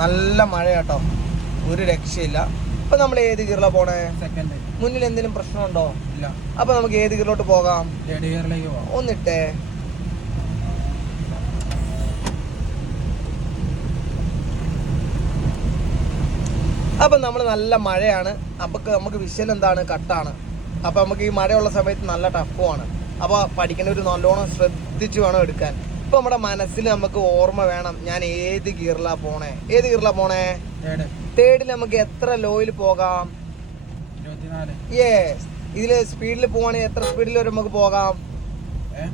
നല്ല മഴ കേട്ടോ, ഒരു രക്ഷയില്ല. ഇപ്പൊ നമ്മൾ ഏത് ഗിയറിലാണ് പോണേ? സെക്കൻഡ്. മുന്നിൽ എന്തെങ്കിലും പ്രശ്നമുണ്ടോ? ഇല്ല. അപ്പൊ നമുക്ക് ഏത് ഗിയറിലോട്ട് പോകാം? തേർഡ് ഗിയറിലേക്ക് പോകാം. ഒന്നിട്ടേ. അപ്പം നമ്മൾ നല്ല മഴയാണ്. അപ്പം നമുക്ക് വിഷൽ എന്താണ്? കട്ടാണ്. അപ്പം നമുക്ക് ഈ മഴയുള്ള സമയത്ത് നല്ല ടഫുമാണ്. അപ്പോൾ പഠിക്കുന്നവർ നല്ലോണം ശ്രദ്ധിച്ച് വേണം എടുക്കാൻ. ഇപ്പം നമ്മുടെ മനസ്സിൽ നമുക്ക് ഓർമ്മ വേണം, ഞാൻ ഏത് ഗിയറിലാണ് പോണേ? ഏത് ഗിയറിലാണ് പോണേ? തേർഡിൽ നമുക്ക് എത്ര ലോയിൽ പോകാം? 24. യെസ്. ഇതിൽ സ്പീഡിൽ പോവാണെങ്കിൽ എത്ര സ്പീഡിൽ വരെ നമുക്ക് പോകാം?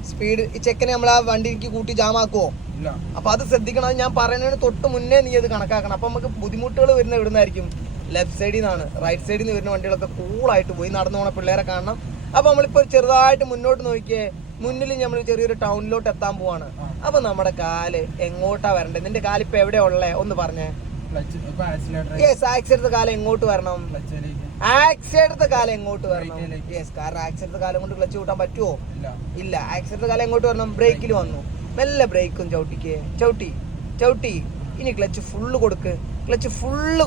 സ്പീഡ് ഈ ചെക്കനെ നമ്മൾ ആ വണ്ടിക്ക് കൂട്ടി ജാമാക്കുവോ? അപ്പൊ അത് ശ്രദ്ധിക്കണം. ഞാൻ പറയുന്നതിന് തൊട്ട് മുന്നേ നീ അത് കണക്കാക്കണം. അപ്പൊ നമുക്ക് ബുദ്ധിമുട്ടുകൾ വരുന്ന എവിടുന്നായിരിക്കും? ലെഫ്റ്റ് സൈഡിൽ നിന്നാണ്. റൈറ്റ് സൈഡിൽ നിന്ന് വരുന്ന വണ്ടികളൊക്കെ കൂളായിട്ട് പോയി നടന്നു പോണ പിള്ളേരെ കാണണം. അപ്പൊ നമ്മളിപ്പോ ചെറുതായിട്ട് മുന്നോട്ട് നോക്കിയേ, മുന്നിൽ നമ്മൾ ചെറിയൊരു ടൗണിലോട്ട് എത്താൻ പോവാണ്. അപ്പൊ നമ്മുടെ കാല് എങ്ങോട്ടാ വരണ്ടേ? നിന്റെ കാലിപ്പോ എവിടെയാ ഉള്ളേ? ഒന്ന് പറഞ്ഞേ. യെസ്, ആക്സിഡന്റ് കാലം എങ്ങോട്ട് വരണം? ആക്സിഡന്റ് കാലം എങ്ങോട്ട് വരണം? യെസ്, കാരണം ആക്സിഡന്റ് കാലം കൊണ്ട് ക്ലച്ച് കൂട്ടാൻ പറ്റുമോ? ഇല്ല. ആക്സിഡന്റ് കാലം എങ്ങോട്ട് വരണം? ബ്രേക്കിൽ വന്നു. മെല്ലെ ബ്രേക്കും ചവിട്ടി. ഇനി ക്ലച്ച് ഫുള്ള്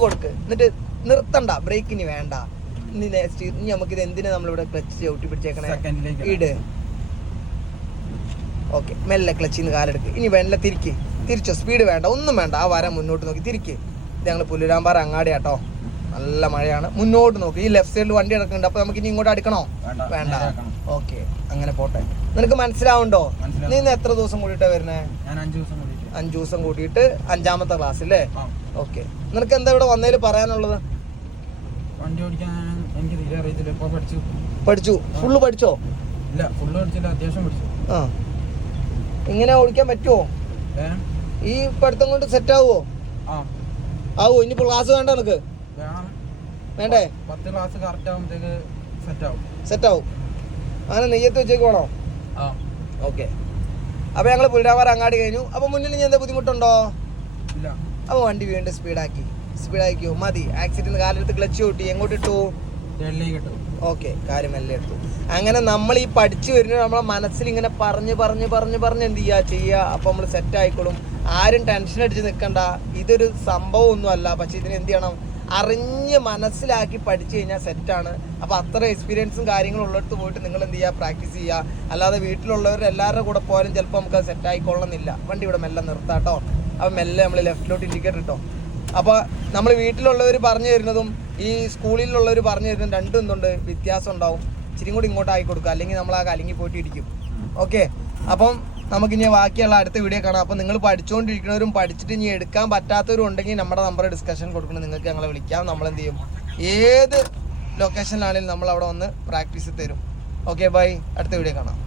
കൊടുക്ക്. എന്നിട്ട് നിർത്തണ്ട, ബ്രേക്കിന് വേണ്ട. ഇനി നമുക്കിത് എന്തിനാ നമ്മളിവിടെ ക്ലച്ച് ചവിട്ടി പിടിച്ചേക്കണേ? ഇട്. ഓക്കെ, മെല്ലെ ക്ലച്ചിന്ന് കാലെടുക്ക്. ഇനി വെള്ളം തിരിച്ചോ. സ്പീഡ് വേണ്ട, ഒന്നും വേണ്ട. ആ വര മുന്നോട്ട് നോക്കി തിരിക്ക്. ഇത് ഞങ്ങൾ പുല്ലുരാമ്പാറ അങ്ങാടി കേട്ടോ. നല്ല മഴയാണ്. മുന്നോട്ട് നോക്കി. ഈ ലെഫ്റ്റ് സൈഡിൽ വണ്ടി കിടക്കുന്നുണ്ട്. അപ്പൊ നമുക്ക് ഇനി ഇങ്ങോട്ട് അടുക്കണോ? വേണ്ട. ഓക്കെ, അങ്ങനെ പോട്ടെ. നിനക്ക് മനസ്സിലാവുണ്ടോ? നീ ഇന്ന് എത്ര ദിവസം കൂടിയിട്ടാ വരുന്നേ? 5 ദിവസം കൂട്ടിയിട്ട് 5ാമത്തെ ക്ലാസ് അല്ലേ? ഓക്കെ. നിനക്ക് എന്താ ഇവിടെ വന്നതിൽ പറയാനുള്ളത്? വണ്ടി ഓടിക്കാൻ എനിക്ക് തീരെ അറിയത്തില്ല. ഇപ്പൊ പഠിച്ചു. ഫുള്ള് പഠിച്ചോ? ഇല്ല, ഫുള്ള് പഠിച്ചില്ല, അത്യാവശ്യം പഠിച്ചു. ഇങ്ങനെ ഓടിക്കാൻ പറ്റുമോ? ഈ പഠിത്തം കൊണ്ട് സെറ്റ് ആവുമോ? ഇനിയിപ്പോ ക്ലാസ് വേണ്ട നിനക്ക്? വേണ്ടേ? 10 ക്ലാസ് കറക്റ്റ് ആവുമ്പത്തേക്ക് സെറ്റ് ആവും. അങ്ങനെ നെയ്യത്ത് വെച്ചേക്കുവാണോ? ഓക്കെ. അപ്പൊ ഞങ്ങള് പുല്ലുരാമ്പാറ അങ്ങാടി കഴിഞ്ഞു. അപ്പൊ മുന്നിൽ ഞാൻ എന്താ ബുദ്ധിമുട്ടുണ്ടോ? ഇല്ല. അപ്പൊ വണ്ടി വീണ്ടും സ്പീഡാക്കിയോ? മതി. ആക്സിഡന്റ് കാലെടുത്ത് ക്ലച്ച് കൂട്ടി എങ്ങോട്ട് ഇട്ടു? ഓക്കെ, കാര്യം എല്ലാം എടുത്തു. അങ്ങനെ നമ്മൾ ഈ പഠിച്ചു വരുന്നത് നമ്മളെ മനസ്സിൽ ഇങ്ങനെ പറഞ്ഞ് എന്ത് ചെയ്യുക. അപ്പൊ നമ്മൾ സെറ്റ് ആയിക്കോളും. ആരും ടെൻഷൻ അടിച്ച് നിൽക്കണ്ട. ഇതൊരു സംഭവം ഒന്നും അല്ല. പക്ഷെ ഇതിന് എന്ത് ചെയ്യണം? അറിഞ്ഞ് മനസ്സിലാക്കി പഠിച്ചു കഴിഞ്ഞാൽ സെറ്റാണ്. അപ്പോൾ അത്ര എക്സ്പീരിയൻസും കാര്യങ്ങളും ഉള്ളിടത്ത് പോയിട്ട് നിങ്ങൾ എന്ത് ചെയ്യുക? പ്രാക്ടീസ് ചെയ്യുക. അല്ലാതെ വീട്ടിലുള്ളവർ എല്ലാവരുടെ കൂടെ പോയാലും ചിലപ്പോൾ നമുക്ക് അത് സെറ്റ് ആയിക്കൊള്ളണമെന്നില്ല. വണ്ടി ഇവിടെ മെല്ലെ നിർത്താട്ടോ. അപ്പോൾ മെല്ലെ നമ്മൾ ലെഫ്റ്റിലോട്ട് ഇൻഡിക്കേറ്റർ ഇട്ടോ. അപ്പോൾ നമ്മൾ വീട്ടിലുള്ളവർ പറഞ്ഞു തരുന്നതും ഈ സ്കൂളിലുള്ളവർ പറഞ്ഞു തരുന്നതും രണ്ടും എന്തുണ്ട്? വ്യത്യാസം ഉണ്ടാവും. ഇച്ചിരി കൂടി ഇങ്ങോട്ട് ആക്കി കൊടുക്കുക, അല്ലെങ്കിൽ നമ്മൾ ആ കലങ്ങി പോയിട്ട് ഇരിക്കും. ഓക്കെ. അപ്പം നമുക്കിനി ബാക്കിയുള്ള അടുത്ത വീഡിയോ കാണാം. അപ്പോൾ നിങ്ങൾ പഠിച്ചുകൊണ്ടിരിക്കുന്നവരും പഠിച്ചിട്ട് ഇനി എടുക്കാൻ പറ്റാത്തവരും ഉണ്ടെങ്കിൽ നമ്മുടെ നമ്പർ ഡിസ്കഷൻ കൊടുക്കണം. നിങ്ങൾക്ക് ഞങ്ങളെ വിളിക്കാം. നമ്മൾ എന്ത് ചെയ്യും? ഏത് ലൊക്കേഷനിലാണെങ്കിലും നമ്മൾ അവിടെ വന്ന് പ്രാക്ടീസ് തരും. Okay, by. അടുത്ത വീഡിയോ കാണാം.